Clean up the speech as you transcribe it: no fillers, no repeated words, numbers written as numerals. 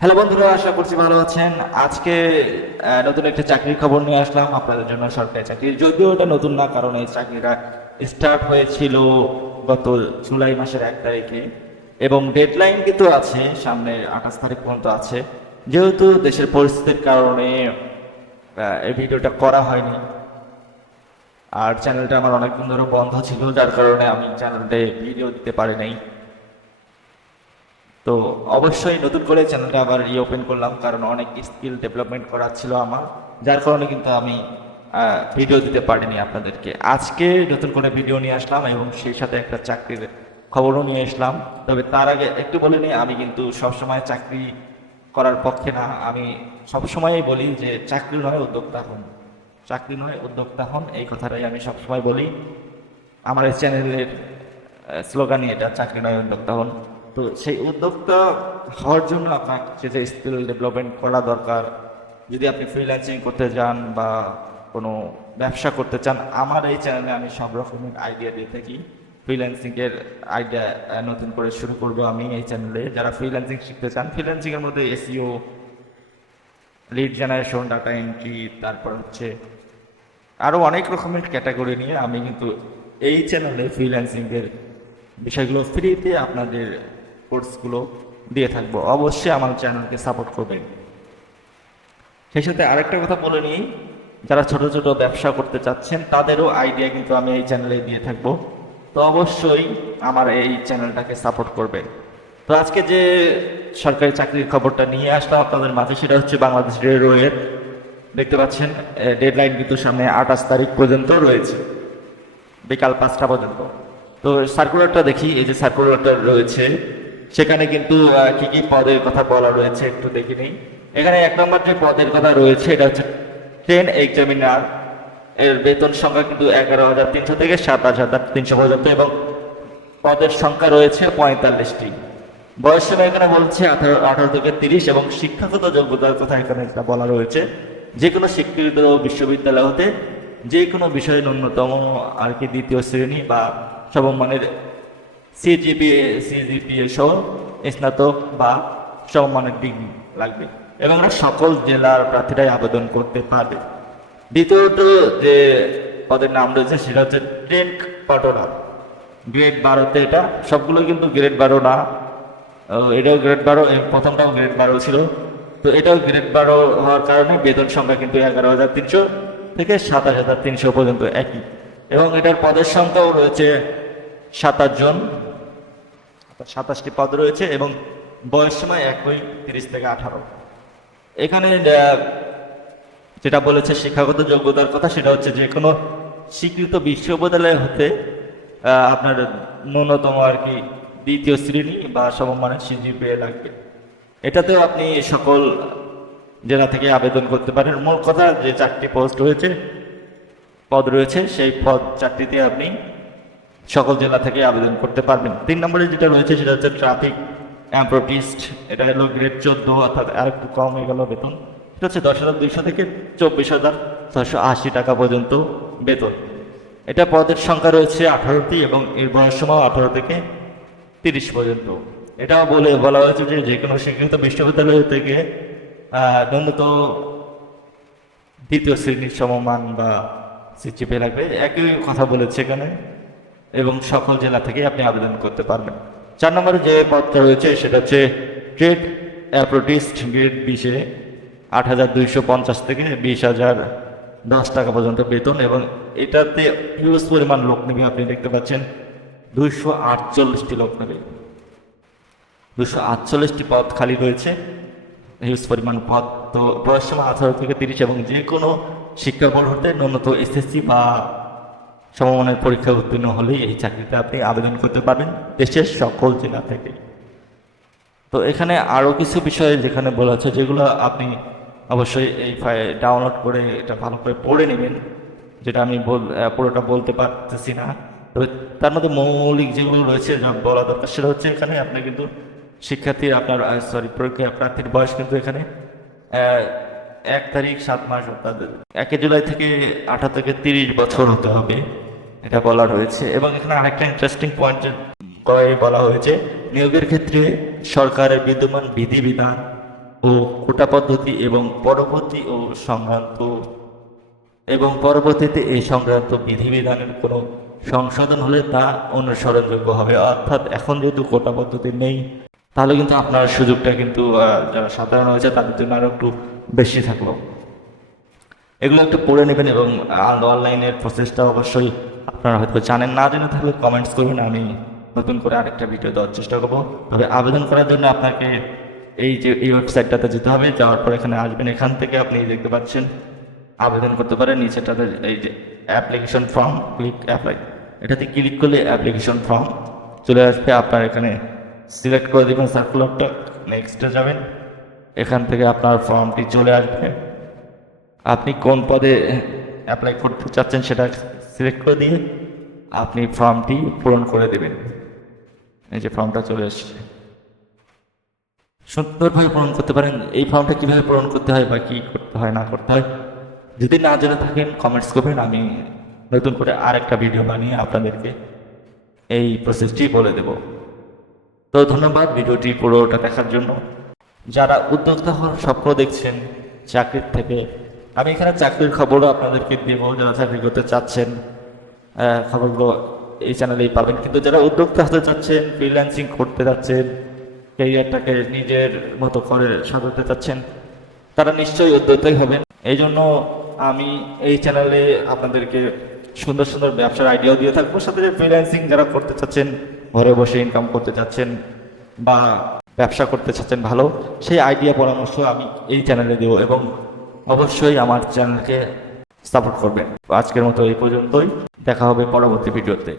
Hello বন্ধুরা, আশা করছি ভালো আছেন। আজকে নতুন একটা চাকরির খবর নিয়ে আসলাম আপনাদের জন্য। সরকারি চাকরি, যদিও এটা নতুন না, কারণ এই চাকরিটা স্টার্ট হয়েছিল গত জুলাই মাসের 1 তারিখে এবং ডেডলাইন কিন্তু আছে সামনে 28 তারিখ পর্যন্ত আছে। যেহেতু দেশের পরিস্থিতির কারণে এই ভিডিওটা করা হয়নি, আর চ্যানেলটা আমার অনেকদিন ধরে বন্ধ ছিল, যার কারণে আমি চ্যানেলটায় ভিডিও দিতে পারি নাই। তো অবশ্যই নতুন করে চ্যানেলটা আবার রিওপেন করলাম, কারণ অনেক স্কিল ডেভেলপমেন্ট করার ছিল আমার, যার কারণে কিন্তু আমি ভিডিও দিতে পারিনি আপনাদেরকে। আজকে নতুন করে ভিডিও নিয়ে আসলাম এবং সেই সাথে একটা চাকরির খবরও নিয়ে আসলাম। তবে তার আগে একটু বলে নিই, আমি কিন্তু সবসময় চাকরি করার পক্ষে না। আমি সবসময়ই বলি যে চাকরি নয় উদ্যোক্তা হন, চাকরি নয় উদ্যোক্তা হন, এই কথাটাই আমি সবসময় বলি। আমার এই চ্যানেলের স্লোগানই এটা, চাকরি নয় উদ্যোক্তা হন। তো সেই উদ্যোক্তা হওয়ার জন্য আপনার যে স্কিল ডেভেলপমেন্ট করা দরকার, যদি আপনি ফ্রিল্যান্সিং করতে চান বা কোনো ব্যবসা করতে চান, আমার এই চ্যানেলে আমি সব রকমের আইডিয়া দিয়ে থাকি। ফ্রিল্যান্সিংয়ের আইডিয়া নতুন করে শুরু করবো আমি এই চ্যানেলে। যারা ফ্রিল্যান্সিং শিখতে চান, ফ্রিল্যান্সিংয়ের মধ্যে SEO, lead generation, data entry, তারপর হচ্ছে আরও অনেক রকমের ক্যাটাগরি নিয়ে আমি কিন্তু এই চ্যানেলে ফ্রিল্যান্সিংয়ের বিষয়গুলো ফ্রিতে আপনাদের কোর্সগুলো দিয়ে থাকবো। অবশ্যই আমার চ্যানেলকে সাপোর্ট করবেন। সেই সাথে আরেকটা কথা বলে নিই, যারা ছোট ছোট ব্যবসা করতে চাচ্ছেন তাদেরও আইডিয়া কিন্তু আমি এই চ্যানেলে দিয়ে থাকবো। তো অবশ্যই আমার এই চ্যানেলটাকে সাপোর্ট করবেন। তো আজকে যে সরকারি চাকরির খবরটা নিয়ে আসলাম আপনাদের মাঝে, সেটা হচ্ছে বাংলাদেশ রেলওয়ের। দেখতে পাচ্ছেন ডেডলাইন কিন্তু সামনে 28 তারিখ পর্যন্ত রয়েছে, বিকাল 5টা পর্যন্ত। তো সার্কুলারটা দেখি, এই যে সার্কুলারটা রয়েছে, সেখানে কিন্তু কি কি পদের কথা বলা রয়েছে একটু দেখে নিই। এখানে 1 নম্বর যে পদের কথা রয়েছে, এটা হচ্ছে ট্রেন এক্সামিনার। এর বেতন সংখ্যা কিন্তু 11,300 থেকে 27,300 পর্যন্ত এবং পদের সংখ্যা রয়েছে 45টি। বয়স সীমা এখানে বলছে 18 থেকে 30 এবং শিক্ষাগত যোগ্যতার কথা এখানে একটা বলা রয়েছে। যে কোনো স্বীকৃত বিশ্ববিদ্যালয় হতে যে কোনো বিষয়ে ন্যূনতম আর কি 2য় শ্রেণী বা সমমানের সিজিপিএ সহ স্নাতক বা সমমানের ডিগ্রি লাগবে এবং এটা সকল জেলার প্রার্থীরাই আবেদন করতে পারবে। দ্বিতীয়ত যে পদের নাম রয়েছে সেটা হচ্ছে ট্রেন পাটনার, গ্রেড 12তে। এটা সবগুলো কিন্তু গ্রেড 12 না, এটাও গ্রেড 12, প্রথমটাও গ্রেড 12 ছিল। তো এটাও গ্রেড 12 হওয়ার কারণে বেতন সংখ্যা কিন্তু 11,300 থেকে 27,300 পর্যন্ত একই এবং এটার পদের সংখ্যাও রয়েছে 27 জন, 27টি পদ রয়েছে এবং বয়স সময় একই 30 থেকে 18। এখানে যেটা বলেছে শিক্ষাগত যোগ্যতার কথা, সেটা হচ্ছে যে কোনো স্বীকৃত বিশ্ববিদ্যালয় হতে আপনার ন্যূনতম আর কি 2য় শ্রেণী বা সমমানের সিজিপিএ লাগবে। এটাতেও আপনি সকল জেলা থেকে আবেদন করতে পারেন। মূল কথা যে 4টি পোস্ট রয়েছে, পদ রয়েছে, সেই পদ 4টিতে আপনি সকল জেলা থেকে আবেদন করতে পারবেন। 3 নম্বরে যেটা রয়েছে সেটা হচ্ছে ট্রাফিক অ্যাপ্রেন্টিস। এটা হলো গ্রেড 14, অর্থাৎ আর একটু কম হয়ে গেল বেতন। এটা হচ্ছে 10,200 থেকে 24,680 টাকা পর্যন্ত বেতন। এটা পদের সংখ্যা রয়েছে 18টি এবং এর বয়স সময় 18 থেকে 30 পর্যন্ত। এটাও বলা হয়েছে যে কোনো স্বীকৃত বিশ্ববিদ্যালয় থেকে ন্যূনতম 2য় শ্রেণীর সমমান বা সিজিপিএ লাগবে, একই কথা বলেছে এখানে এবং সকল জেলা থেকে আপনি আবেদন করতে পারবেন। 4 নম্বরে যে পদটা রয়েছে সেটা হচ্ছে ট্রেড অ্যাপ্রেন্টিস, গ্রেড 20-এ 8,250 থেকে 20,010 টাকা পর্যন্ত বেতন এবং এটাতে হিউজ পরিমাণ লোক নেবে। আপনি দেখতে পাচ্ছেন 248টি লোক নেবে, 248টি পদ খালি রয়েছে, হিউজ পরিমাণ পদ। তো বয়স সময় 18 থেকে 30 এবং যে কোনো শিক্ষা বোর্ড হতে ন্যূনতম এসএসসি বা সমমানের পরীক্ষা উত্তীর্ণ হলেই এই চাকরিতে আপনি আবেদন করতে পারবেন দেশের সকল জেলা থেকে। তো এখানে আরও কিছু বিষয় যেখানে বলা আছে, যেগুলো আপনি অবশ্যই এই ডাউনলোড করে এটা ভালো করে পড়ে নেবেন, যেটা আমি পুরোটা বলতে পারতেছি না। তবে তার মধ্যে মৌলিক যেগুলো রয়েছে যা বলা দরকার সেটা হচ্ছে এখানে আপনি কিন্তু শিক্ষার্থীর আপনার পরীক্ষা প্রার্থীর বয়স কিন্তু এখানে 1 তারিখ 7 মাস, অর্থাৎ 1 জুলাই থেকে 18 থেকে 30 বছর হতে হবে, এটা বলা রয়েছে। এবং এখানে আরেকটা ইন্টারেস্টিং পয়েন্ট বলা হয়েছে, নিয়োগের ক্ষেত্রে সরকারের বিদ্যমান বিধিবিধান ও কোটা পদ্ধতি এবং পরবর্তীতে এই সংক্রান্ত বিধিবিধানের কোনো সংশোধন হলে তা অনুসরণযোগ্য হবে। অর্থাৎ এখন যেহেতু কোটা পদ্ধতি নেই, তাহলে কিন্তু আপনার সুযোগটা কিন্তু যারা সাধারণ হয়েছে তাদের জন্য আরও একটু বেশি থাকলো। এগুলো একটু পড়ে নেবেন এবং অনলাইনের প্রসেসটা অবশ্যই আপনারা হয়তো জানেন, না জেনে থাকলে কমেন্টস করবেন, আমি নতুন করে আরেকটা ভিডিও দেওয়ার চেষ্টা করবো। তবে আবেদন করার জন্য আপনাকে এই ওয়েবসাইটটাতে যেতে হবে। যাওয়ার পর এখানে আসবেন, এখান থেকে আপনি দেখতে পাচ্ছেন আবেদন করতে পারেন। নিচেটাতে এই যে অ্যাপ্লিকেশন ফর্ম, ক্লিক অ্যাপ্লাই, এটাতে ক্লিক করলে অ্যাপ্লিকেশন ফর্ম চলে আসবে। আপনার এখানে সিলেক্ট করে দেবেন সার্কুলারটা, নেক্সটে যাবেন, এখান থেকে আপনার ফর্মটি চলে আসবে। আপনি কোন পদে অ্যাপ্লাই করতে চাচ্ছেন সেটা সিলেক্ট করে দিয়ে আপনি ফর্মটি পূরণ করে দেবেন। এই যে ফর্মটা চলে এসছে, সুন্দরভাবে পূরণ করতে পারেন। এই ফর্মটা কীভাবে পূরণ করতে হয় বা কী করতে হয় না করতে হয় যদি না জেনে থাকেন কমেন্টস করবেন, আমি নতুন করে আরেকটা ভিডিও বানিয়ে আপনাদেরকে এই প্রসেসটি বলে দেব। তো ধন্যবাদ ভিডিওটি পুরোটা দেখার জন্য। যারা উদ্যোক্তা হওয়ার স্বপ্ন দেখছেন চাকরির থেকে, আমি এখানে চাকরির খবরও আপনাদেরকে দেবো। যারা চাকরি করতে চাচ্ছেন খবরগুলো এই চ্যানেলেই পাবেন। কিন্তু যারা উদ্যোক্তা হতে চাচ্ছেন, ফ্রিল্যান্সিং করতে চাচ্ছেন, ক্যারিয়ারটাকে নিজের মতো করে সাজাতে চাচ্ছেন, তারা নিশ্চয়ই উদ্যোক্তাই হবেন। এই জন্য আমি এই চ্যানেলে আপনাদেরকে সুন্দর সুন্দর ব্যবসার আইডিয়াও দিয়ে থাকবো। সাথে ফ্রিল্যান্সিং যারা করতে চাচ্ছেন, ঘরে বসে ইনকাম করতে চাচ্ছেন বা ব্যবসা করতে চাচ্ছেন ভালো, সেই আইডিয়া পরামর্শ আমি এই চ্যানেলে দেবো এবং অবশ্যই আমার চ্যানেলকে সাপোর্ট করবেন। আজকের মতো এই পর্যন্তই, দেখা হবে পরবর্তী ভিডিওতে।